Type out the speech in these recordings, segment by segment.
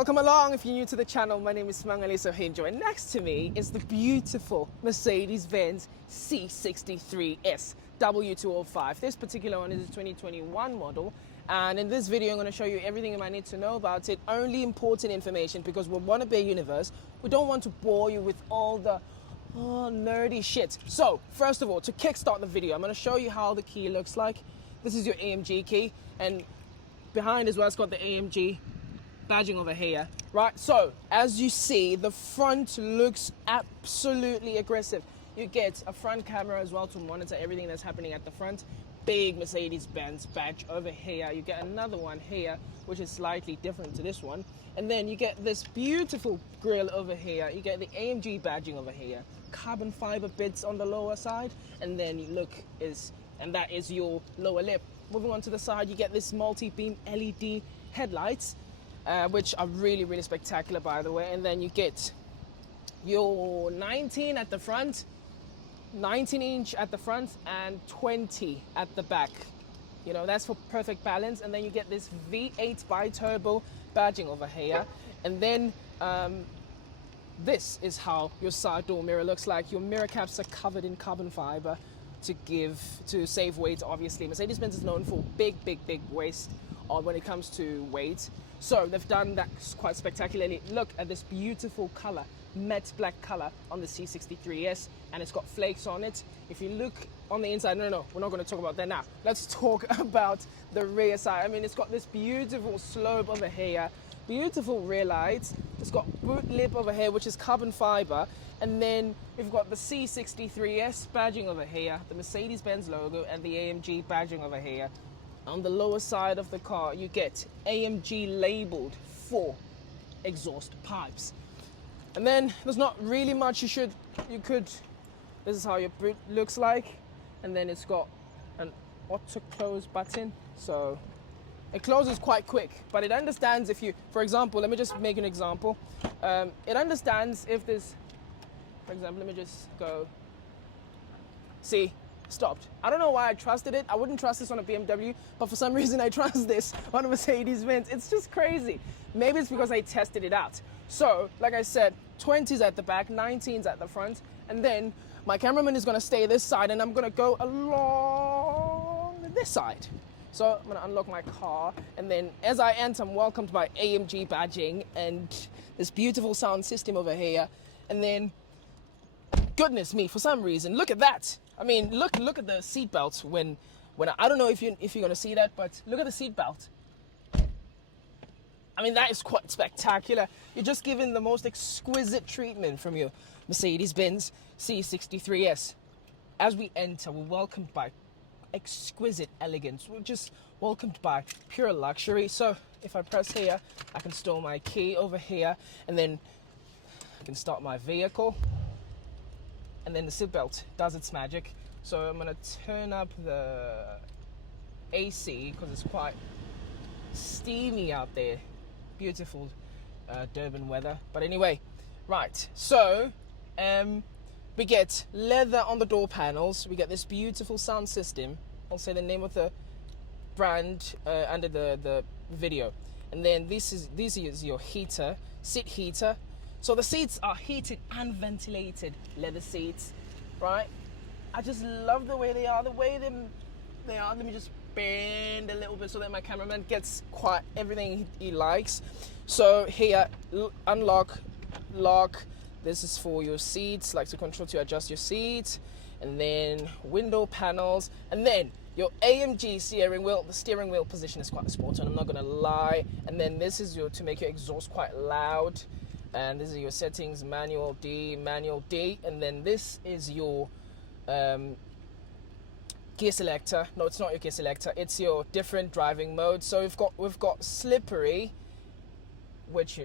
Welcome along if you're new to the channel. My name is Mangalisa Hinjo, and next to me is the beautiful Mercedes-Benz C63s W205. This particular one is a 2021 model, and in this video I'm going to show you everything you might need to know about it. Only important information, because we want to be a universe. We don't want to bore you with all the nerdy shit. So first of all, to kickstart the video, I'm going to show you how the key looks like. This is your AMG key, and behind as well it's got the AMG badging over here, right? So as you see, the front looks absolutely aggressive. You get a front camera as well to monitor everything that's happening at the front. Big Mercedes-Benz badge over here. You get another one here, which is slightly different to this one. And then you get this beautiful grille over here. You get the AMG badging over here. Carbon fiber bits on the lower side. And then you look, and that is your lower lip. Moving on to the side, you get this multi-beam LED headlights, which are really, really spectacular, by the way. And then you get your 19 at the front, 19-inch at the front, and 20 at the back. You know, that's for perfect balance. And then you get this V8 bi-turbo badging over here. And then this is how your side door mirror looks like. Your mirror caps are covered in carbon fiber to save weight. Obviously, Mercedes-Benz is known for big waist when it comes to weight. So they've done that quite spectacularly. Look at this beautiful color, matte black color on the C63s, and it's got flakes on it. If you look on the inside, no, we're not going to talk about that now. Let's talk about the rear side. I mean, it's got this beautiful slope over here, beautiful rear lights. It's got boot lip over here, which is carbon fiber. And then we've got the C63s badging over here, the Mercedes-Benz logo, and the AMG badging over here. On the lower side of the car, you get AMG labeled 4 exhaust pipes. And then there's not really much this is how your boot looks like. And then it's got an auto close button. So it closes quite quick, but it understands if you, for example, let me just make an example. It understands if this, for example, let me just go, see, stopped. I don't know why I trusted it. I wouldn't trust this on a BMW, but for some reason I trust this on a Mercedes-Benz. It's just crazy. Maybe it's because I tested it out. So, like I said, 20s at the back, 19s at the front, and then my cameraman is gonna stay this side and I'm gonna go along this side. So I'm gonna unlock my car, and then as I enter, I'm welcomed by AMG badging and this beautiful sound system over here. And then, goodness me, for some reason, look at that. I mean, look at the seatbelt when I don't know if you're gonna see that, but look at the seatbelt. I mean, that is quite spectacular. You're just given the most exquisite treatment from your Mercedes-Benz C63s. As we enter, we're welcomed by exquisite elegance. We're just welcomed by pure luxury. So if I press here, I can store my key over here, and then I can start my vehicle. And then the seatbelt does its magic. So I'm gonna turn up the AC because it's quite steamy out there. Beautiful Durban weather. But anyway, right. So we get leather on the door panels. We get this beautiful sound system. I'll say the name of the brand under the video. And then this is your heater, seat heater. So the seats are heated and ventilated leather seats, right? I just love the way they are, they are. Let me just bend a little bit so that my cameraman gets quite everything he likes. So here, unlock, lock. This is for your seats, like to control to adjust your seats. And then window panels. And then your AMG steering wheel. The steering wheel position is quite spot on, I'm not gonna lie. And then this is to make your exhaust quite loud. And this is your settings, manual D. And then this is your gear selector. No, it's not your gear selector. It's your different driving modes. So we've got slippery, which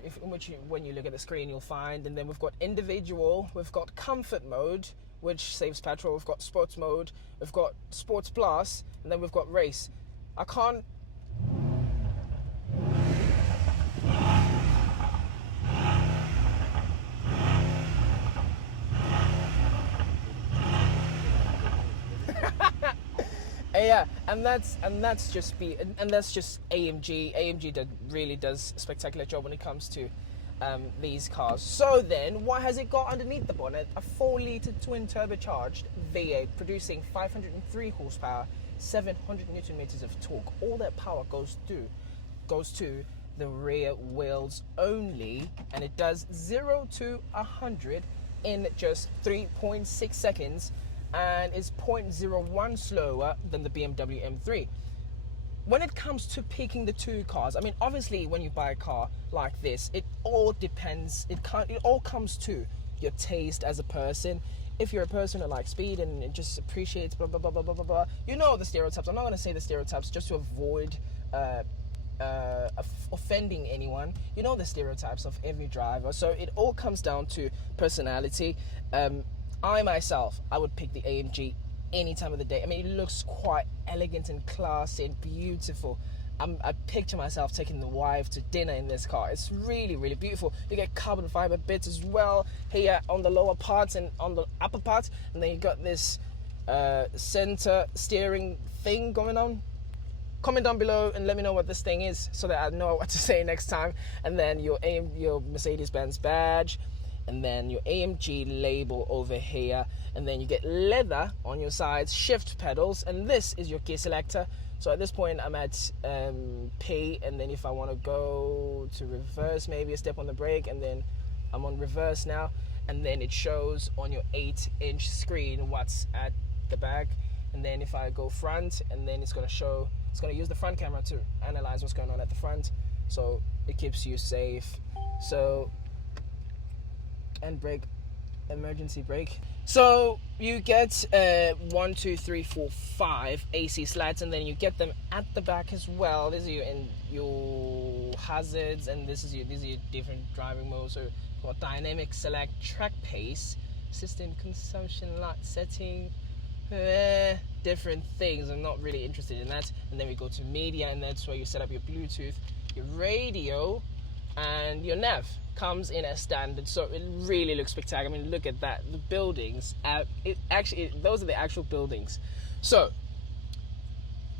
when you look at the screen you'll find. And then we've got individual. We've got comfort mode, which saves petrol. We've got sports mode. We've got sports plus, and then we've got race. I can't. Yeah, and that's just AMG. Really does a spectacular job when it comes to these cars. So then, what has it got underneath the bonnet? A 4-litre twin turbocharged V8 producing 503 horsepower, 700 newton meters of torque. All that power goes to the rear wheels only, and it does 0 to 100 in just 3.6 seconds, and is 0.01 slower than the BMW M3. When it comes to picking the two cars, I mean, obviously when you buy a car like this, it all depends, it all comes to your taste as a person. If you're a person who likes speed and just appreciates blah blah blah blah blah blah, you know the stereotypes. I'm not going to say the stereotypes just to avoid offending anyone. You know the stereotypes of every driver, so it all comes down to personality. I myself, I would pick the AMG any time of the day. I mean, it looks quite elegant and classy and beautiful. I picture myself taking the wife to dinner in this car. It's really, really beautiful. You get carbon fiber bits as well here on the lower parts and on the upper parts, and then you got this center steering thing going on. Comment down below and let me know what this thing is so that I know what to say next time. And then your Mercedes-Benz badge, and then your AMG label over here, and then you get leather on your sides, shift pedals, and this is your gear selector. So at this point I'm at P, and then if I want to go to reverse, maybe a step on the brake, and then I'm on reverse now, and then it shows on your 8-inch screen what's at the back. And then if I go front, and then it's going to use the front camera to analyze what's going on at the front, so it keeps you safe. So, and brake, emergency brake. So you get 1, 2, 3, 4, 5 AC slats, and then you get them at the back as well. These are your hazards, and these are your different driving modes. So for dynamic select, track pace, system consumption, light setting, different things. I'm not really interested in that. And then we go to media, and that's where you set up your Bluetooth, your radio, and your nav comes in as standard. So it really looks spectacular. I mean, look at that. The buildings, those are the actual buildings. So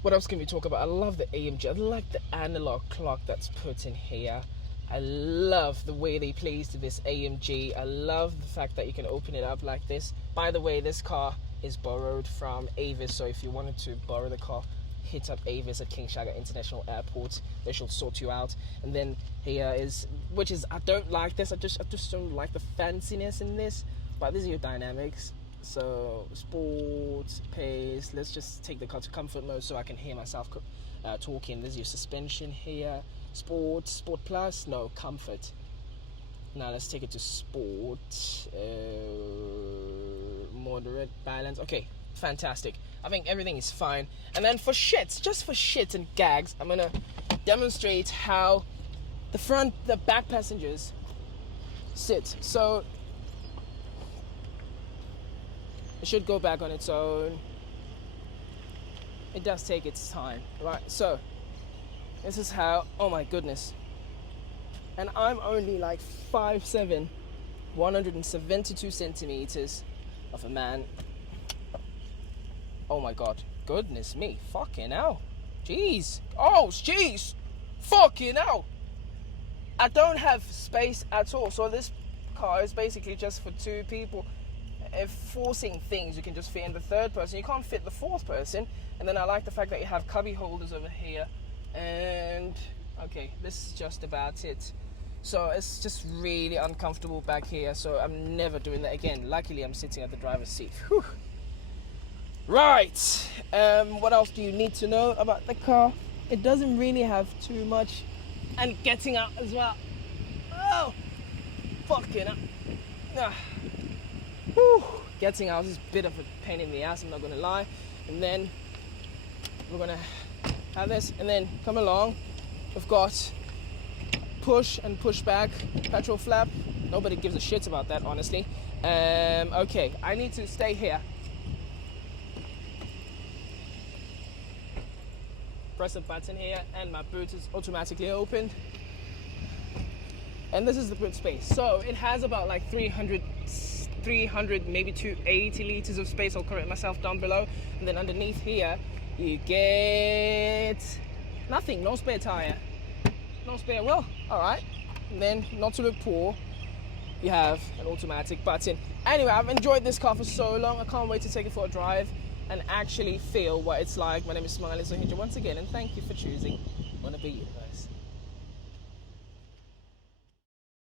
what else can we talk about? I love the AMG. I like the analog clock that's put in here. I love the way they place to this AMG. I love the fact that you can open it up like this. By the way, this car is borrowed from Avis, so if you wanted to borrow the car, hit up Avis at King Shaka International Airport. They shall sort you out. And then here is, I don't like this. I just don't like the fanciness in this. But these are your dynamics. So sport, pace. Let's just take the car to comfort mode so I can hear myself talking. There's your suspension here. Sport plus, no, comfort. Now let's take it to sport. Moderate, balance. Okay, fantastic. I think everything is fine. And then for shits and gags, I'm gonna demonstrate how the back passengers sit. So it should go back on its own. It does take its time, right? So this is how, oh my goodness. And I'm only like 5'7", 172 centimeters of a man. Oh my god, goodness me, fucking hell. Jeez, oh jeez, fucking hell. I don't have space at all, so this car is basically just for two people. If forcing things, you can just fit in the third person. You can't fit the fourth person. And then I like the fact that you have cubby holders over here. And okay, this is just about it. So it's just really uncomfortable back here, so I'm never doing that again. Luckily, I'm sitting at the driver's seat. Whew. Right, what else do you need to know about the car? It doesn't really have too much. And getting out as well. Oh, fucking up. Whew. Getting out is a bit of a pain in the ass, I'm not gonna lie. And then we're gonna have this, and then come along. We've got push and push back petrol flap. Nobody gives a shit about that, honestly. Okay, I need to stay here. Press a button here and my boot is automatically opened. And this is the boot space. So it has about like 300, maybe 280 liters of space. I'll correct myself down below. And then underneath here You get nothing, no spare tire, no spare wheel. All right. And then, not to look poor, you have an automatic button. Anyway, I've enjoyed this car for so long. I can't wait to take it for a drive and actually feel what it's like. My name is Smiley Sohinja once again, and thank you for choosing Wanna Be Universe.